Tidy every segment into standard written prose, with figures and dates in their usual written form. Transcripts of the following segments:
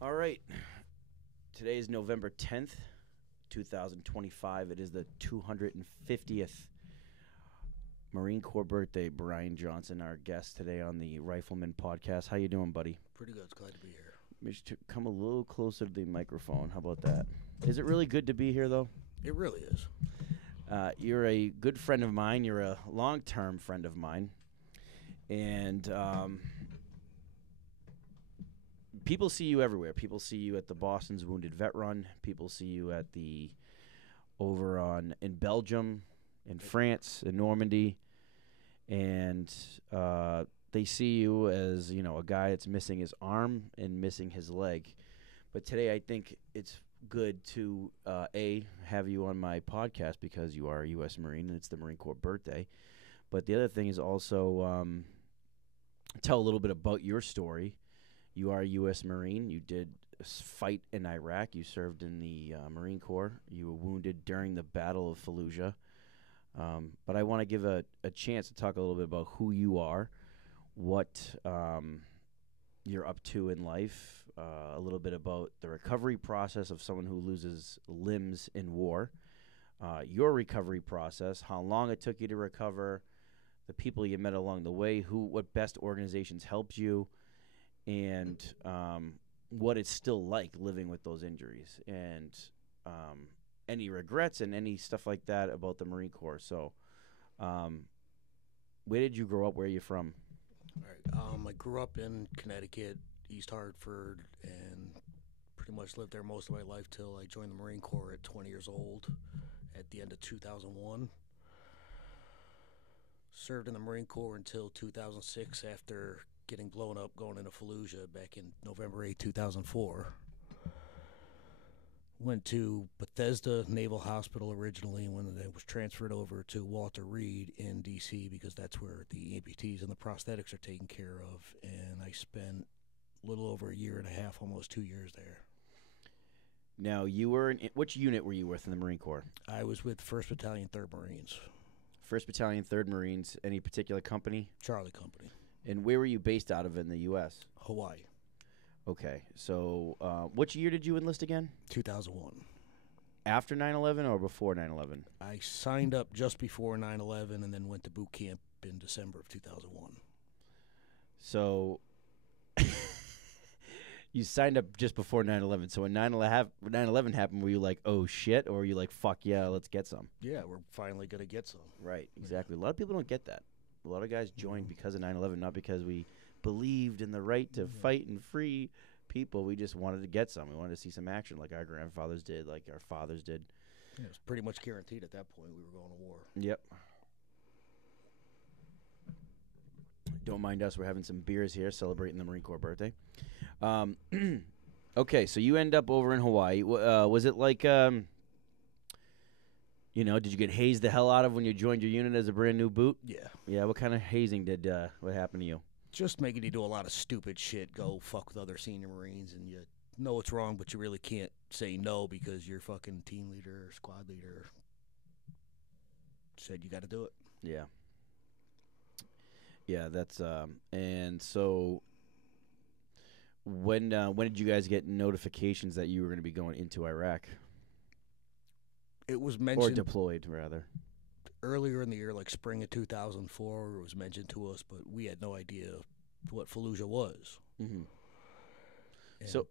All right. Today is November 10th, 2025. It is the 250th Marine Corps birthday. Brian Johnston, our guest today on the Rifleman podcast. How you doing, buddy? Pretty good. It's glad to be here. Maybe you should come a little closer to the microphone. How about that? Is it really good to be here, though? It really is. You're a good friend of mine. You're a long-term friend of mine. And people see you everywhere. People see you at the Boston's Wounded Vet Run. People see you at the in Belgium, in France, in Normandy, and they see you as a guy that's missing his arm and missing his leg. But today, I think it's good to have you on my podcast because you are a U.S. Marine and it's the Marine Corps birthday. But the other thing is also tell a little bit about your story. You are a U.S. Marine. You did fight in Iraq. You served in the Marine Corps. You were wounded during the Battle of Fallujah. But I want to give a chance to talk a little bit about who you are, what you're up to in life, a little bit about the recovery process of someone who loses limbs in war, your recovery process, how long it took you to recover, the people you met along the way, what best organizations helped you, and what it's still like living with those injuries, and any regrets and any stuff like that about the Marine Corps. So, where did you grow up? Where are you from? All right. I grew up in Connecticut, East Hartford, and pretty much lived there most of my life till I joined the Marine Corps at 20 years old at the end of 2001. Served in the Marine Corps until 2006 after getting blown up going into Fallujah back in November 8, 2004. Went to Bethesda Naval Hospital originally when it was transferred over to Walter Reed in D.C. because that's where the amputees and the prosthetics are taken care of. And I spent a little over a year and a half, almost 2 years there. Now, you were which unit were you with in the Marine Corps? I was with 1st Battalion, 3rd Marines. 1st Battalion, 3rd Marines. Any particular company? Charlie Company. And where were you based out of in the U.S.? Hawaii. Okay, so which year did you enlist again? 2001. After 9/11 or before 9/11? I signed up just before 9/11 and then went to boot camp in December of 2001. So you signed up just before 9/11. So when 9/11 happened, were you like, oh shit, or were you like, fuck yeah, let's get some? Yeah, we're finally going to get some. Right, exactly. A lot of people don't get that. A lot of guys joined because of 9/11, not because we believed in the right to fight and free people. We just wanted to get some. We wanted to see some action like our grandfathers did, like our fathers did. Yeah, it was pretty much guaranteed at that point we were going to war. Yep. Don't mind us. We're having some beers here celebrating the Marine Corps birthday. Okay, so you end up over in Hawaii. Was it like, did you get hazed the hell out of when you joined your unit as a brand new boot? Yeah. Yeah, what kind of hazing what happened to you? Just making you do a lot of stupid shit, go fuck with other senior Marines, and you know it's wrong, but you really can't say no because your fucking team leader or squad leader said you got to do it. Yeah. Yeah, that's and so when did you guys get notifications that you were going to be going into Iraq? It was mentioned, or deployed rather, earlier in the year, like spring of 2004. It was mentioned to us, but we had no idea what Fallujah was. Mm-hmm. So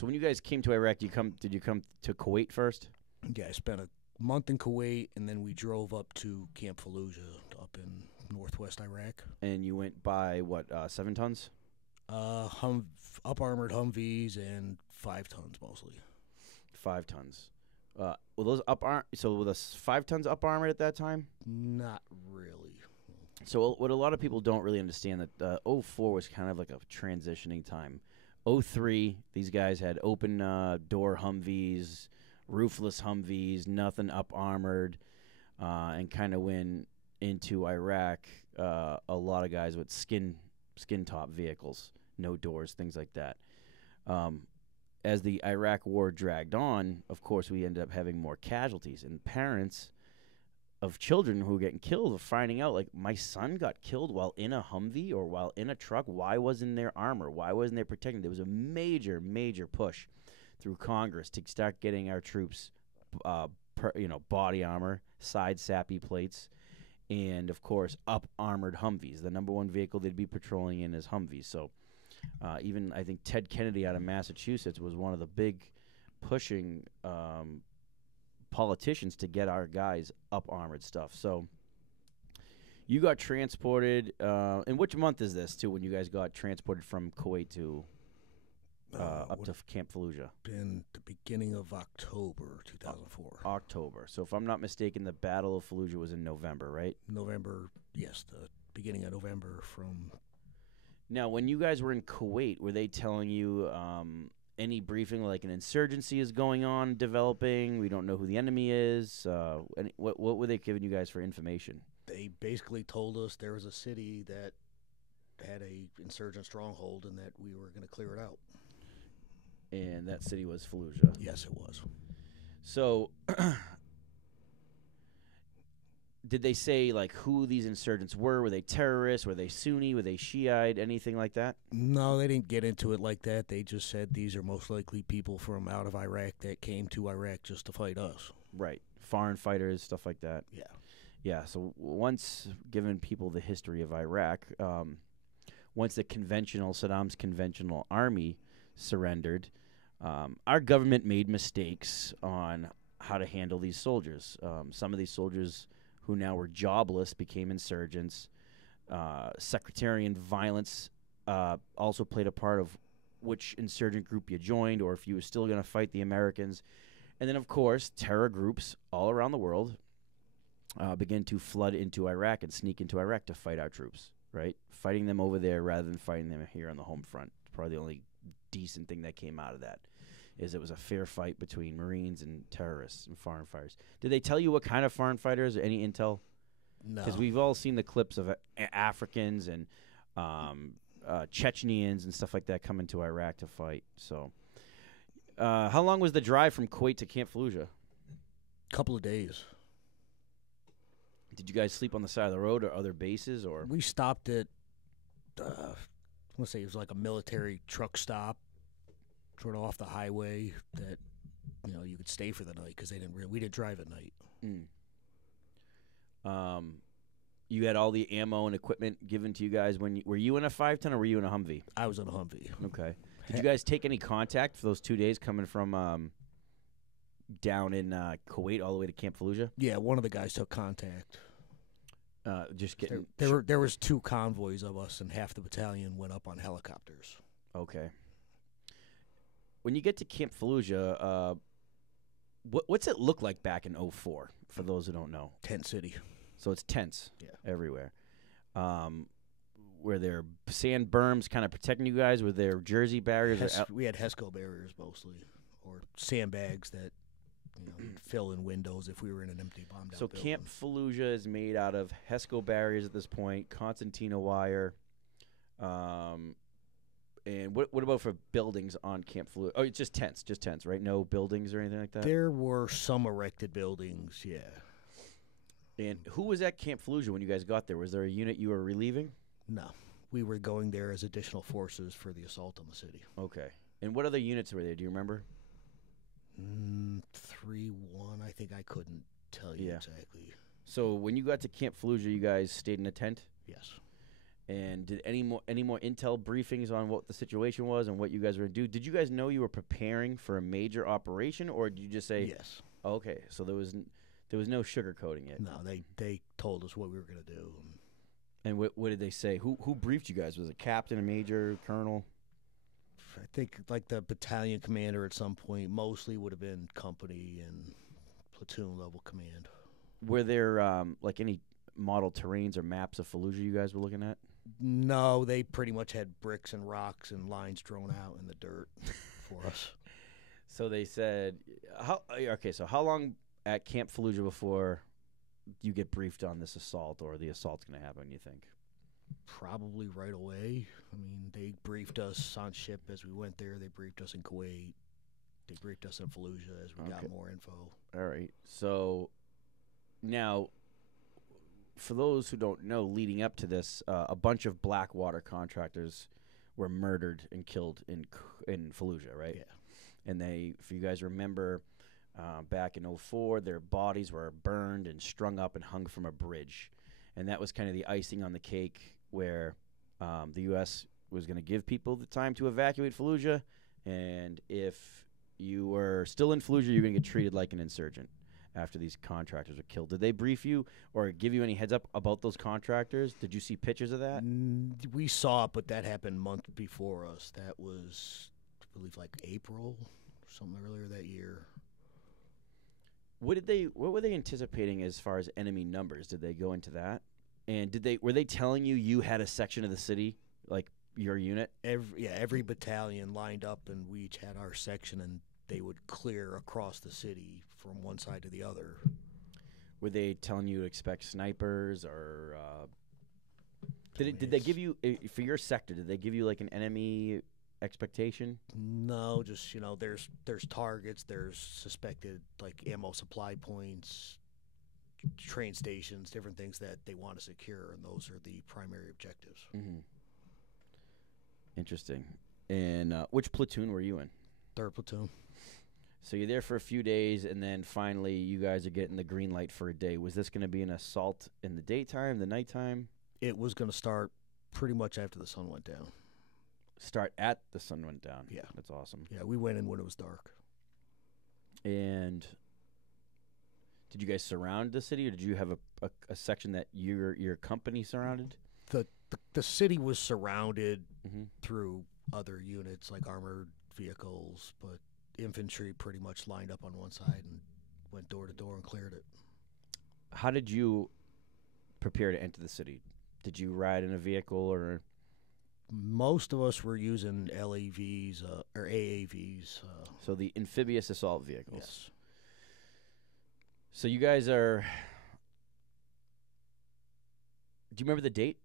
when you guys came to Iraq, did you come to Kuwait first? Yeah, I spent a month in Kuwait, and then we drove up to Camp Fallujah up in northwest Iraq. And you went by what, 7 tons? Up armored Humvees and 5 tons mostly. 5 tons. Were those so were the 5 tons up armored at that time? Not really. So what a lot of people don't really understand that 04 was kind of like a transitioning time. 03, these guys had open door Humvees, roofless Humvees, nothing up armored, and kind of went into Iraq. A lot of guys with skin top vehicles, no doors, things like that. As the Iraq war dragged on, of course, we ended up having more casualties. And parents of children who were getting killed of finding out, like, my son got killed while in a Humvee or while in a truck. Why wasn't there armor? Why wasn't there protection? There was a major, major push through Congress to start getting our troops, body armor, side sappy plates, and, of course, up-armored Humvees. The number one vehicle they'd be patrolling in is Humvees. So even, I think, Ted Kennedy out of Massachusetts was one of the big pushing politicians to get our guys up-armored stuff. So you got transported, and which month is this, too, when you guys got transported from Kuwait to up to Camp Fallujah? In the beginning of October 2004. October. So if I'm not mistaken, the Battle of Fallujah was in November, right? November, yes, the beginning of November from... Now, when you guys were in Kuwait, were they telling you any briefing, like an insurgency is going on, developing, we don't know who the enemy is? What were they giving you guys for information? They basically told us there was a city that had a insurgent stronghold and that we were going to clear it out. And that city was Fallujah. Yes, it was. So, did they say, like, who these insurgents were? Were they terrorists? Were they Sunni? Were they Shiite? Anything like that? No, they didn't get into it like that. They just said these are most likely people from out of Iraq that came to Iraq just to fight us. Right. Foreign fighters, stuff like that. Yeah. Yeah, so once given people the history of Iraq, once Saddam's conventional army surrendered, our government made mistakes on how to handle these soldiers. Some of these soldiers who now were jobless became insurgents. Sectarian violence also played a part of which insurgent group you joined or if you were still going to fight the Americans. And then, of course, terror groups all around the world began to flood into Iraq and sneak into Iraq to fight our troops, right? Fighting them over there rather than fighting them here on the home front. Probably the only decent thing that came out of that is it was a fair fight between Marines and terrorists and foreign fighters. Did they tell you what kind of foreign fighters or any intel? No. Because we've all seen the clips of Africans and Chechens and stuff like that coming to Iraq to fight. So how long was the drive from Kuwait to Camp Fallujah? Couple of days. Did you guys sleep on the side of the road or other bases? Or we stopped at, let's say it was like a military truck stop, sort of off the highway that, you could stay for the night because we didn't drive at night. You had all the ammo and equipment given to you guys were you in a 5-ton or were you in a Humvee? I was in a Humvee. Okay. Did you guys take any contact for those 2 days coming from down in Kuwait all the way to Camp Fallujah? Yeah, one of the guys took contact. Just getting there was 2 convoys of us, and half the battalion went up on helicopters. Okay. When you get to Camp Fallujah, what's it look like back in 2004? For those who don't know, Tent city. So it's tents, yeah, everywhere. Were there sand berms kind of protecting you guys? Were there Jersey barriers? We had HESCO barriers mostly, or sandbags that fill in windows if we were in an empty bombed out building. Camp Fallujah is made out of HESCO barriers at this point, concertina wire. And what about for buildings on Camp Fallujah? Oh, it's just tents, right? No buildings or anything like that? There were some erected buildings, yeah. And who was at Camp Fallujah when you guys got there? Was there a unit you were relieving? No. We were going there as additional forces for the assault on the city. Okay. And what other units were there? Do you remember? 3-1. I think I couldn't tell you exactly. So when you got to Camp Fallujah, you guys stayed in a tent? Yes. And did any more intel briefings on what the situation was and what you guys were going to do? Did you guys know you were preparing for a major operation, or did you just say yes? Oh, okay, so there was no sugarcoating it. No, they told us what we were going to do. And what did they say? Who briefed you guys? Was it captain, a major, colonel? I think like the battalion commander at some point. Mostly would have been company and platoon level command. Were there like any model terrains or maps of Fallujah you guys were looking at? No, they pretty much had bricks and rocks and lines drawn out in the dirt for us. So they said, so how long at Camp Fallujah before you get briefed on this assault or the assault's going to happen, you think? Probably right away. I mean, they briefed us on ship as we went there. They briefed us in Kuwait. They briefed us in Fallujah as we got more info. All right. So now for those who don't know, leading up to this, a bunch of Blackwater contractors were murdered and killed in Fallujah, right? Yeah. And if you guys remember, back in '04, their bodies were burned and strung up and hung from a bridge. And that was kind of the icing on the cake where the U.S. was going to give people the time to evacuate Fallujah. And if you were still in Fallujah, you're going to get treated like an insurgent after these contractors were killed. Did they brief you or give you any heads up about those contractors? Did you see pictures of that? We saw it, but that happened a month before us. That was, I believe, like April, something earlier that year. What were they anticipating as far as enemy numbers? Did they go into that? And were they telling you had a section of the city, like your unit? Every battalion lined up, and we each had our section, and they would clear across the city from one side to the other. Were they telling you to expect snipers, or did they give you for your sector? Did they give you like an enemy expectation? No, just there's targets, there's suspected like ammo supply points, train stations, different things that they want to secure, and those are the primary objectives. Mm-hmm. Interesting. And which platoon were you in? 3rd platoon. So you're there for a few days, and then finally you guys are getting the green light for a day. Was this going to be an assault in the daytime, the nighttime? It was going to start pretty much after the sun went down. Start at the sun went down? Yeah. That's awesome. Yeah, we went in when it was dark. And did you guys surround the city, or did you have a section that your company surrounded? The city was surrounded mm-hmm. through other units like armored vehicles, but infantry pretty much lined up on one side and went door to door and cleared it. How did you prepare to enter the city? Did you ride in a vehicle, or? Most of us were using LAVs or AAVs. So the amphibious assault vehicles. Yes. So you guys are. Do you remember the date?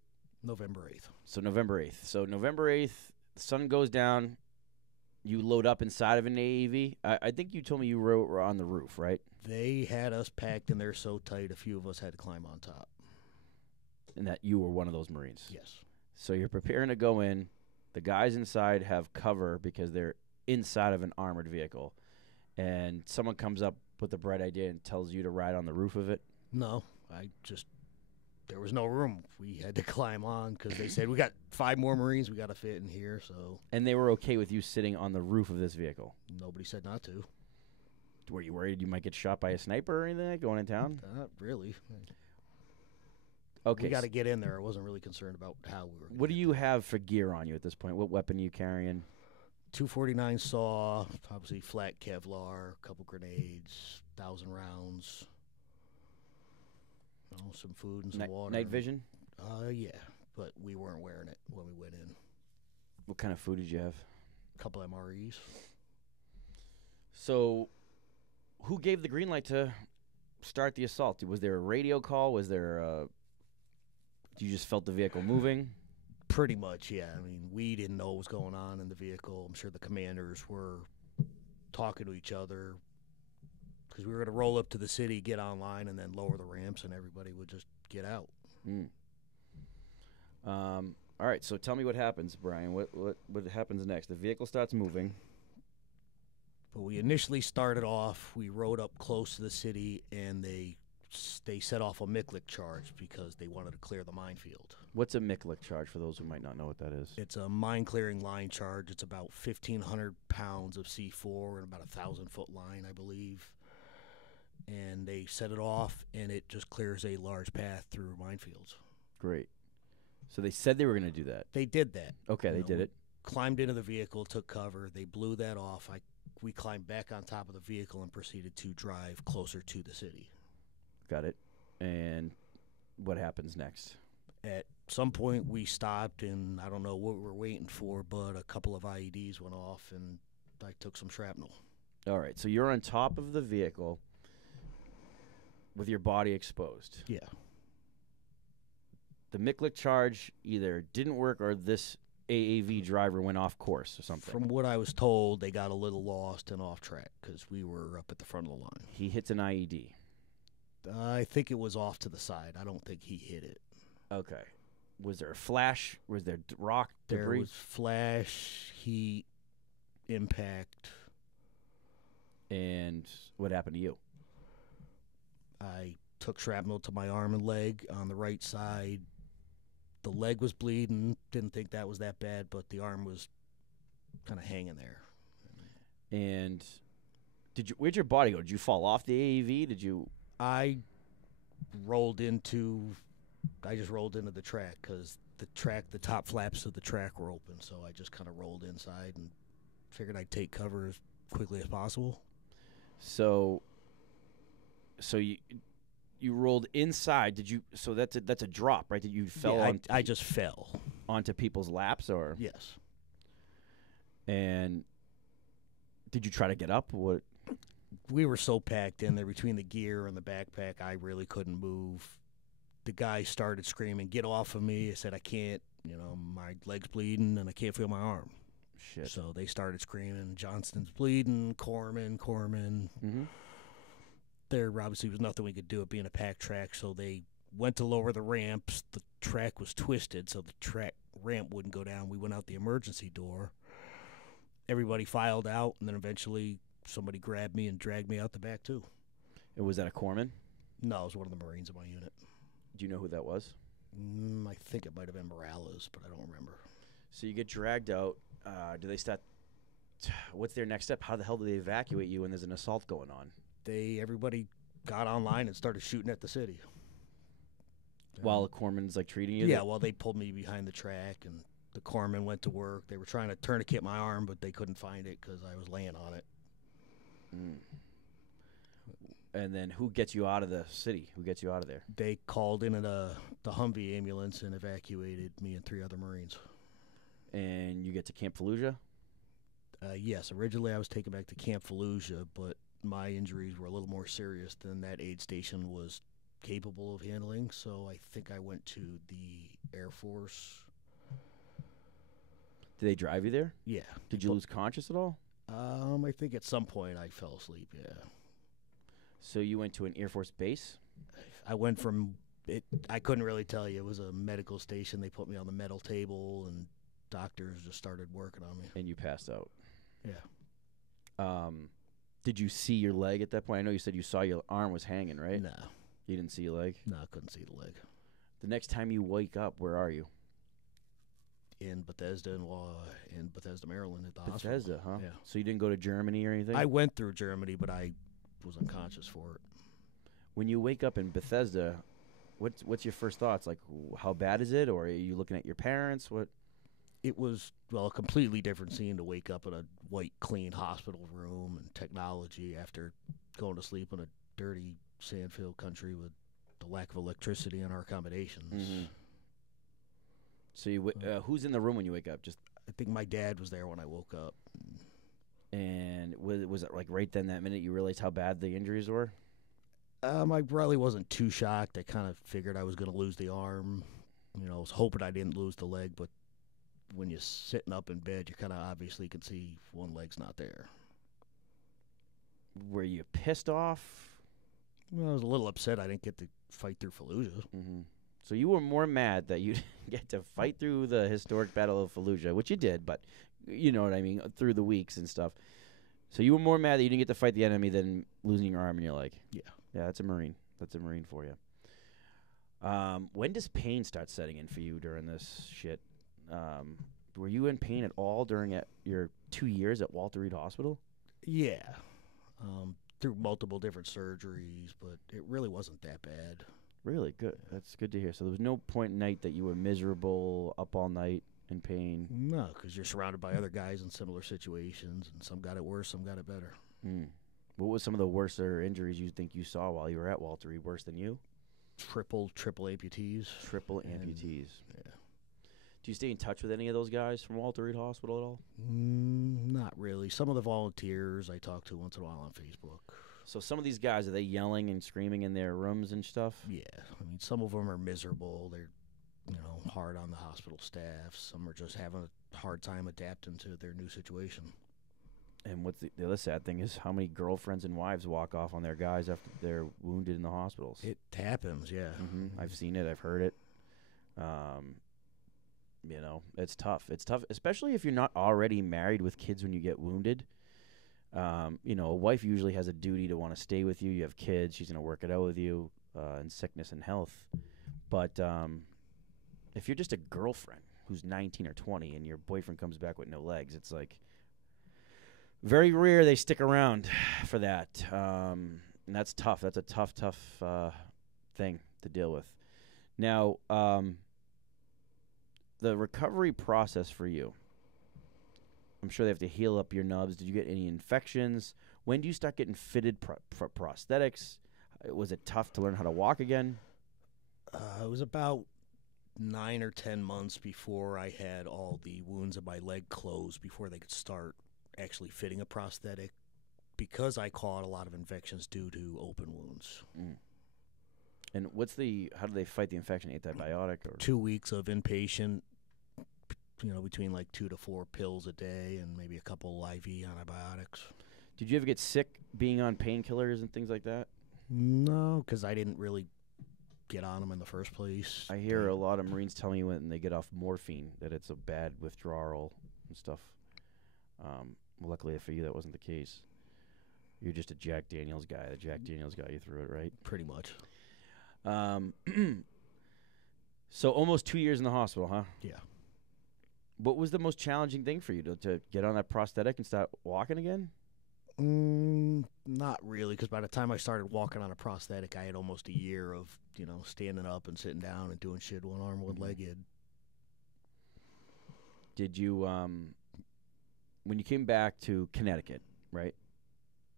November 8th. So November 8th. So November 8th, the sun goes down. You load up inside of an AAV. I think you told me you were on the roof, right? They had us packed in there so tight, a few of us had to climb on top. And that you were one of those Marines? Yes. So you're preparing to go in. The guys inside have cover because they're inside of an armored vehicle. And someone comes up with a bright idea and tells you to ride on the roof of it? No, there was no room. We had to climb on because they said, we got 5 more Marines we got to fit in here. So. And they were okay with you sitting on the roof of this vehicle? Nobody said not to. Were you worried you might get shot by a sniper or anything like going in town? Not really. Okay. We got to get in there. I wasn't really concerned about how we were. What do you have for gear on you at this point? What weapon are you carrying? 249 saw, obviously flat Kevlar, a couple grenades, 1,000 rounds. Some food and some water. Night vision? Yeah, but we weren't wearing it when we went in. What kind of food did you have? A couple MREs. So, who gave the green light to start the assault? Was there a radio call? Was there you just felt the vehicle moving? Pretty much, yeah. I mean, we didn't know what was going on in the vehicle. I'm sure the commanders were talking to each other because we were going to roll up to the city, get online, and then lower the ramps, and everybody would just get out. All right, so tell me what happens, Brian. What happens next? The vehicle starts moving. But we initially started off, we rode up close to the city, and they set off a MICLIC charge because they wanted to clear the minefield. What's a MICLIC charge for those who might not know what that is? It's a mine-clearing line charge. It's about 1,500 pounds of C4 and about a 1,000-foot line, I believe. And they set it off, and it just clears a large path through minefields. Great. So they said they were going to do that. They did that. Okay, they did it. Climbed into the vehicle, took cover. They blew that off. We climbed back on top of the vehicle and proceeded to drive closer to the city. Got it. And what happens next? At some point, we stopped, and I don't know what we were waiting for, but a couple of IEDs went off, and I took some shrapnel. All right, so you're on top of the vehicle with your body exposed. Yeah. The MICLIC charge either didn't work or this AAV driver went off course or something. From what I was told, they got a little lost and off track because we were up at the front of the line. He hits an IED. I think it was off to the side. I don't think he hit it. Okay. Was there a flash? Was there rock There debris? was flash, heat, impact. And what happened to you? I took shrapnel to my arm and leg on the right side. The leg was bleeding. Didn't think that was that bad, but the arm was kind of hanging there. And where'd your body go? Did you fall off the AEV? Did you? I just rolled into the track because the top flaps of the track were open. So I just kind of rolled inside and figured I'd take cover as quickly as possible. So you rolled inside. Did you? So that's a drop, right? That you fell on. I just fell onto people's laps, or yes. And did you try to get up? What? We were so packed in there between the gear and the backpack, I really couldn't move. The guy started screaming, "Get off of me!" I said, "I can't. My leg's bleeding and I can't feel my arm." Shit. So they started screaming, "Johnston's bleeding, Corman." Mm-hmm. There obviously was nothing we could do, it being a packed track, so they went to lower the ramps. The track was twisted, so the track ramp wouldn't go down. We went out the emergency door. Everybody filed out, and then eventually somebody grabbed me and dragged me out the back, too. And was that a corpsman? No, it was one of the Marines in my unit. Do you know who that was? I think it might have been Morales, but I don't remember. So you get dragged out. Do they start? What's their next step? How the hell do they evacuate you when there's an assault going on? Everybody got online and started shooting at the city. While the corpsman's like treating you? Yeah, well, they pulled me behind the track, and the corpsman went to work. They were trying to tourniquet my arm, but they couldn't find it because I was laying on it. Mm. And then who gets you out of the city? Who gets you out of there? They called in the Humvee ambulance and evacuated me and 3 other Marines. And you get to Camp Fallujah? Yes, originally I was taken back to Camp Fallujah, but my injuries were a little more serious than that aid station was capable of handling, so I think I went to the Air Force. Did they drive you there? Yeah. Did you lose conscious at all? I think at some point I fell asleep, yeah. So you went to an Air Force base? I went from it. I couldn't really tell you. It was a medical station. They put me on the metal table, and doctors just started working on me. And you passed out? Yeah. Did you see your leg at that point? I know you said you saw your arm was hanging, right? No. You didn't see your leg? No, I couldn't see the leg. The next time you wake up, where are you? In Bethesda, Maryland, at the hospital. Bethesda, huh? Yeah. So you didn't go to Germany or anything? I went through Germany, but I was unconscious for it. When you wake up in Bethesda, what's your first thoughts? Like, how bad is it? Or are you looking at your parents? What? It was, a completely different scene to wake up in a white, clean hospital room and technology after going to sleep in a dirty sand-filled country with the lack of electricity in our accommodations. Mm-hmm. So who's in the room when you wake up? Just I think my dad was there when I woke up. And was it like right then that minute you realized how bad the injuries were? I probably wasn't too shocked. I kind of figured I was going to lose the arm. I was hoping I didn't lose the leg, but when you're sitting up in bed, you kind of obviously can see one leg's not there. Were you pissed off? Well, I was a little upset I didn't get to fight through Fallujah. Mm-hmm. So you were more mad that you didn't get to fight through the historic Battle of Fallujah, which you did, but you know what I mean, through the weeks and stuff. So you were more mad that you didn't get to fight the enemy than losing your arm and your leg. Yeah. Yeah, that's a Marine. That's a Marine for you. When does pain start setting in for you during this shit? Were you in pain at all during your 2 years at Walter Reed Hospital? Yeah. Through multiple different surgeries, but it really wasn't that bad. Really? Good. That's good to hear. So there was no point in night that you were miserable, up all night, in pain? No, because you're surrounded by other guys in similar situations, and some got it worse, some got it better. Mm. What was some of the worst injuries you think you saw while you were at Walter Reed? Worse than you? Triple amputees. Triple amputees. Yeah. Do you stay in touch with any of those guys from Walter Reed Hospital at all? Not really. Some of the volunteers I talk to once in a while on Facebook. So some of these guys, are they yelling and screaming in their rooms and stuff? Yeah. I mean, some of them are miserable. They're, hard on the hospital staff. Some are just having a hard time adapting to their new situation. And what's the other sad thing is how many girlfriends and wives walk off on their guys after they're wounded in the hospitals. It happens, yeah. I've seen it. I've heard it. It's tough. It's tough, especially if you're not already married with kids when you get wounded. A wife usually has a duty to want to stay with you. You have kids. She's going to work it out with you in sickness and health. But if you're just a girlfriend who's 19 or 20 and your boyfriend comes back with no legs, it's like very rare they stick around for that. And that's tough. That's a tough thing to deal with. Now, the recovery process for you, I'm sure they have to heal up your nubs. Did you get any infections? When do you start getting fitted for prosthetics? Was it tough to learn how to walk again? It was about 9 or 10 months before I had all the wounds in my leg closed before they could start actually fitting a prosthetic, because I caught a lot of infections due to open wounds. And how do they fight the infection? Antibiotic? Or 2 weeks of inpatient, between like 2 to 4 pills a day and maybe a couple IV antibiotics. Did you ever get sick being on painkillers and things like that? No, because I didn't really get on them in the first place. I hear a lot of Marines tell me when they get off morphine that it's a bad withdrawal and stuff. Luckily for you, that wasn't the case. You're just a Jack Daniels guy. The Jack Daniels got you through it, right? Pretty much. So almost 2 years in the hospital, huh? Yeah. What was the most challenging thing for you to get on that prosthetic and start walking again? Not really, because by the time I started walking on a prosthetic, I had almost a year of, standing up and sitting down and doing shit one arm, one legged. Did you, when you came back to Connecticut, right?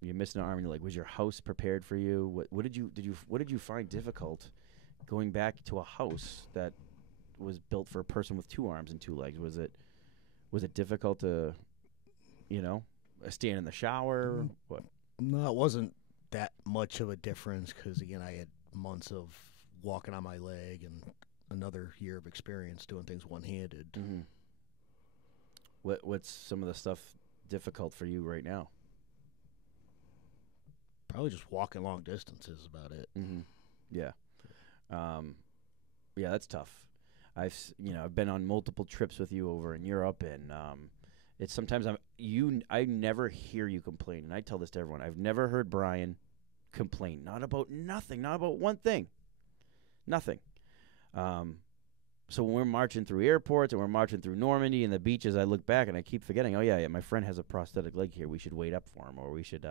You're missing an arm, and you're like, was your house prepared for you? What did you find difficult going back to a house that was built for a person with 2 arms and 2 legs? Was it difficult to, stand in the shower? What? No, it wasn't that much of a difference, because again, I had months of walking on my leg and another year of experience doing things one-handed. Mm-hmm. What's some of the stuff difficult for you right now? Probably just walking long distances is about it. Mm-hmm. Yeah. Yeah, that's tough. I've been on multiple trips with you over in Europe, and it's sometimes I never hear you complain, and I tell this to everyone. I've never heard Brian complain, not about nothing, not about one thing, nothing. So when we're marching through airports and we're marching through Normandy and the beaches, I look back and I keep forgetting, oh yeah, my friend has a prosthetic leg here. We should wait up for him, or we should.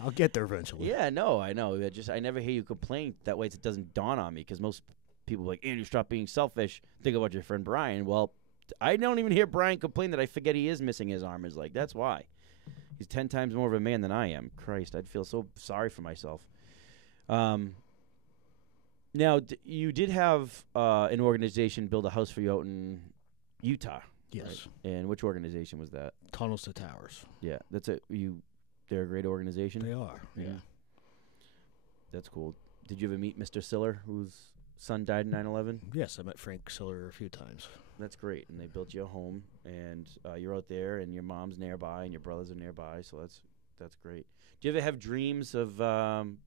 I'll get there eventually. Yeah, no, I know. I never hear you complain. That way it doesn't dawn on me, because most people are like, Andrew, stop being selfish. Think about your friend Brian. Well, I don't even hear Brian complain that I forget he is missing his arm, his leg. That's why. He's 10 times more of a man than I am. Christ, I'd feel so sorry for myself. Now, you did have an organization build a house for you out in Utah. Yes. Right? And which organization was that? Tunnels to Towers. Yeah, they're a great organization. They are. Yeah. That's cool. Did you ever meet Mr. Siller, whose son died in 9/11? Yes, I met Frank Siller a few times. That's great. And they built you a home, and you're out there, and your mom's nearby, and your brothers are nearby. So that's great. Do you ever have dreams of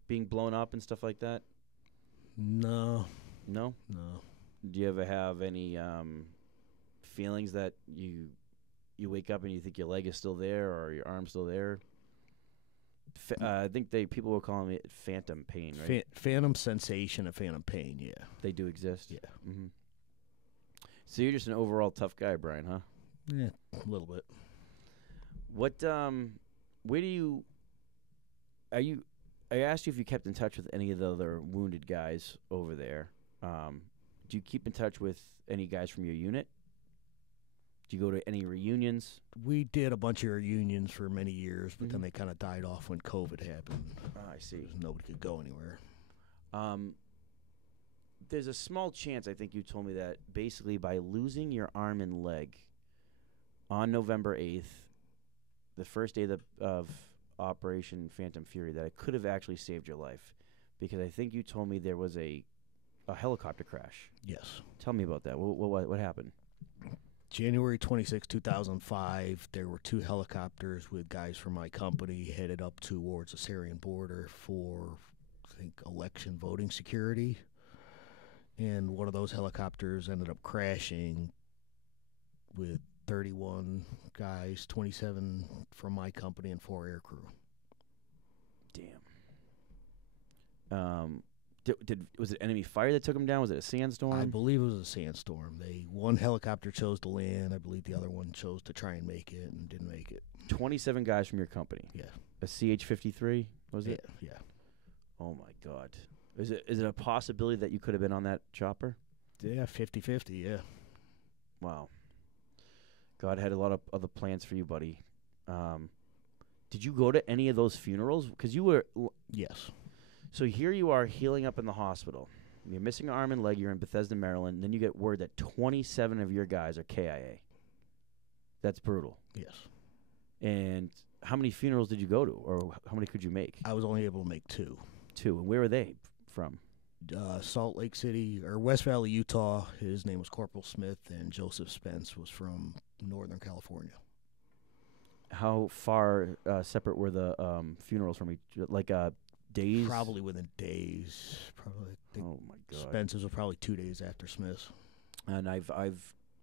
being blown up and stuff like that? No. No? No. Do you ever have any feelings that you wake up and you think your leg is still there or your arm's still there? I think people were calling it phantom pain, right? Phantom sensation and phantom pain, yeah. They do exist? Yeah. Mm-hmm. So you're just an overall tough guy, Brian, huh? Yeah, a little bit. Where do you, I asked you if you kept in touch with any of the other wounded guys over there. Do you keep in touch with any guys from your unit? Do you go to any reunions? We did a bunch of reunions for many years, but then they kind of died off when COVID happened. I see. Nobody could go anywhere. There's a small chance, I think you told me, that basically by losing your arm and leg on November 8th, the first day of Operation Phantom Fury, that it could have actually saved your life, because I think you told me there was a helicopter crash. Yes. Tell me about that. What happened? January 26, 2005, there were 2 helicopters with guys from my company headed up towards the Syrian border for, I think, election voting security. And one of those helicopters ended up crashing with 31 guys, 27 from my company, and 4 aircrew. Damn. Was it enemy fire that took them down? Was it a sandstorm? I believe it was a sandstorm. One helicopter chose to land. I believe the other one chose to try and make it and didn't make it. 27 guys from your company. Yeah. A CH-53, was it? Yeah. Oh, my God. Is it a possibility that you could have been on that chopper? Yeah, 50-50, yeah. Wow. God had a lot of other plans for you, buddy. Did you go to any of those funerals? Because you were... Yes. So here you are healing up in the hospital. You're missing an arm and leg. You're in Bethesda, Maryland. And then you get word that 27 of your guys are KIA. That's brutal. Yes. And how many funerals did you go to, or how many could you make? I was only able to make 2. 2. And where were they from? Salt Lake City, or West Valley, Utah. His name was Corporal Smith, and Joseph Spence was from Northern California. How far separate were the funerals from each? Like days? Probably within days. Probably. Oh my God. Spence's was probably 2 days after Smith's. And I've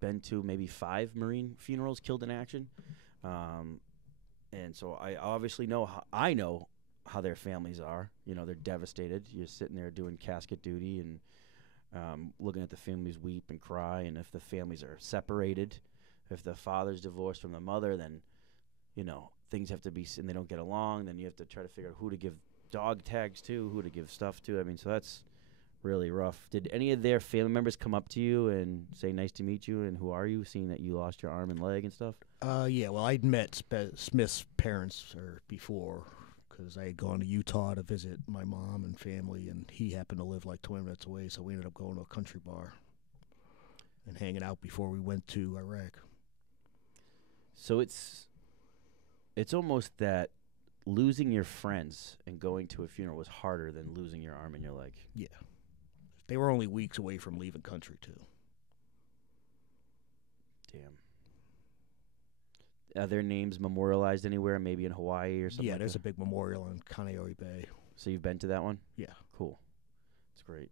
been to maybe 5 Marine funerals killed in action, and so I obviously know how their families are. You know, they're devastated. You're sitting there doing casket duty and looking at the families weep and cry. And if the families are separated, if the father's divorced from the mother, then things have to be, and they don't get along. Then you have to try to figure out who to give dog tags to, who to give stuff to. I mean, so that's really rough. Did any of their family members come up to you and say, nice to meet you, and who are you, seeing that you lost your arm and leg and stuff? Yeah, well, I'd met Smith's parents before, because I had gone to Utah to visit my mom and family, and he happened to live like 20 minutes away, so we ended up going to a country bar and hanging out before we went to Iraq. So it's almost that losing your friends and going to a funeral was harder than losing your arm and your leg. Yeah. They were only weeks away from leaving country, too. Damn. Are their names memorialized anywhere, maybe in Hawaii or something? Yeah, like there's that? a big memorial in Kaneohe Bay. So you've been to that one? Yeah. Cool. That's great.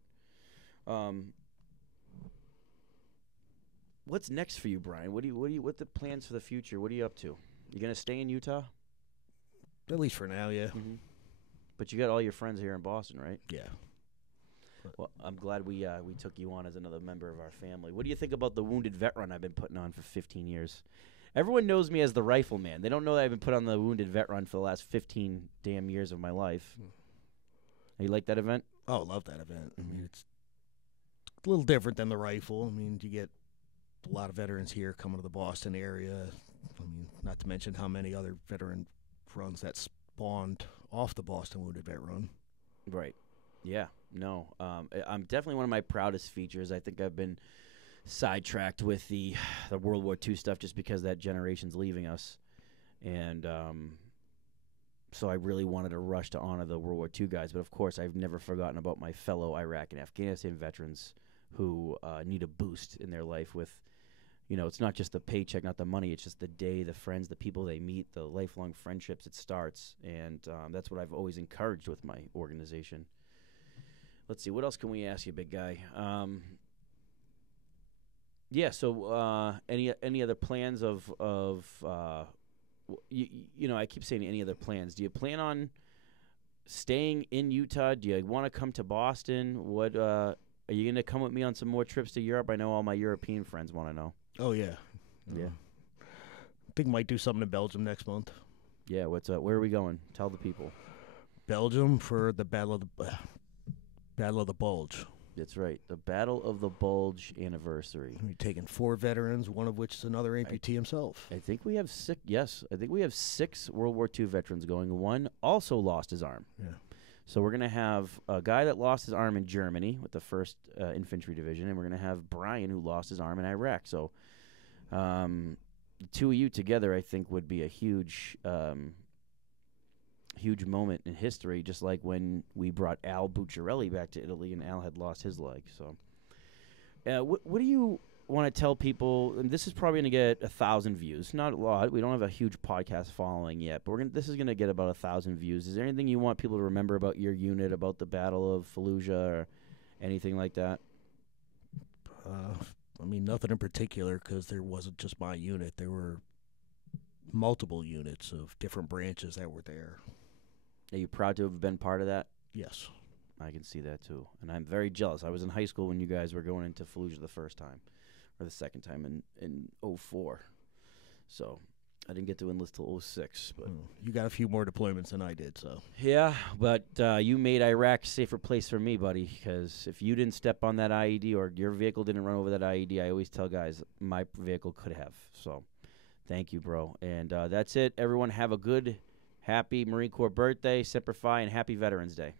What's next for you, Brian? What are the plans for the future? What are you up to? You gonna stay in Utah? At least for now, yeah. Mm-hmm. But you got all your friends here in Boston, right? Yeah. Well, I'm glad we took you on as another member of our family. What do you think about the Wounded Vet Run I've been putting on for 15 years? Everyone knows me as the Rifleman. They don't know that I've been put on the Wounded Vet Run for the last 15 damn years of my life. You like that event? Oh, love that event. I mean, it's a little different than the rifle. I mean, you get a lot of veterans here coming to the Boston area. I mean, not to mention how many other veteran runs that spawned off the Boston Wounded Vet Run. Right. Yeah. No. I'm definitely one of my proudest features. I think I've been sidetracked with the World War II stuff just because that generation's leaving us. And so I really wanted to rush to honor the World War II guys. But, of course, I've never forgotten about my fellow Iraq and Afghanistan veterans who need a boost in their life with, it's not just the paycheck, not the money. It's just the day, the friends, the people they meet, the lifelong friendships it starts. And that's what I've always encouraged with my organization. Let's see. What else can we ask you, big guy? Yeah. So, any other plans of I keep saying any other plans. Do you plan on staying in Utah? Do you want to come to Boston? What are you going to come with me on some more trips to Europe? I know all my European friends want to know. Oh yeah. Yeah. I think might do something in Belgium next month. Yeah. What's up? Where are we going? Tell the people. Belgium for the Battle of the Bulge. That's right. The Battle of the Bulge anniversary. We're taking 4 veterans, one of which is another amputee himself. I think we have 6. Yes, I think we have 6 World War II veterans going. One also lost his arm. Yeah. So we're going to have a guy that lost his arm in Germany with the 1st Infantry Division, and we're going to have Brian who lost his arm in Iraq. So the 2 of you together, I think, would be a huge moment in history, just like when we brought Al Bucciarelli back to Italy and Al had lost his leg. So what do you want to tell people, and this is probably going to get 1,000 views. Not a lot. We don't have a huge podcast following yet, but this is going to get about 1,000 views. Is there anything you want people to remember about your unit, about the Battle of Fallujah, or anything like that? I mean, nothing in particular, because there wasn't just my unit. There were multiple units of different branches that were there. Are you proud to have been part of that? Yes. I can see that too. And I'm very jealous. I was in high school when you guys were going into Fallujah the first time, or the second time in 04. So I didn't get to enlist till 06. But you got a few more deployments than I did, so. Yeah, but you made Iraq a safer place for me, buddy, because if you didn't step on that IED or your vehicle didn't run over that IED, I always tell guys my vehicle could have. So thank you, bro. And that's it. Everyone have a good, happy Marine Corps birthday, Semper Fi, and happy Veterans Day.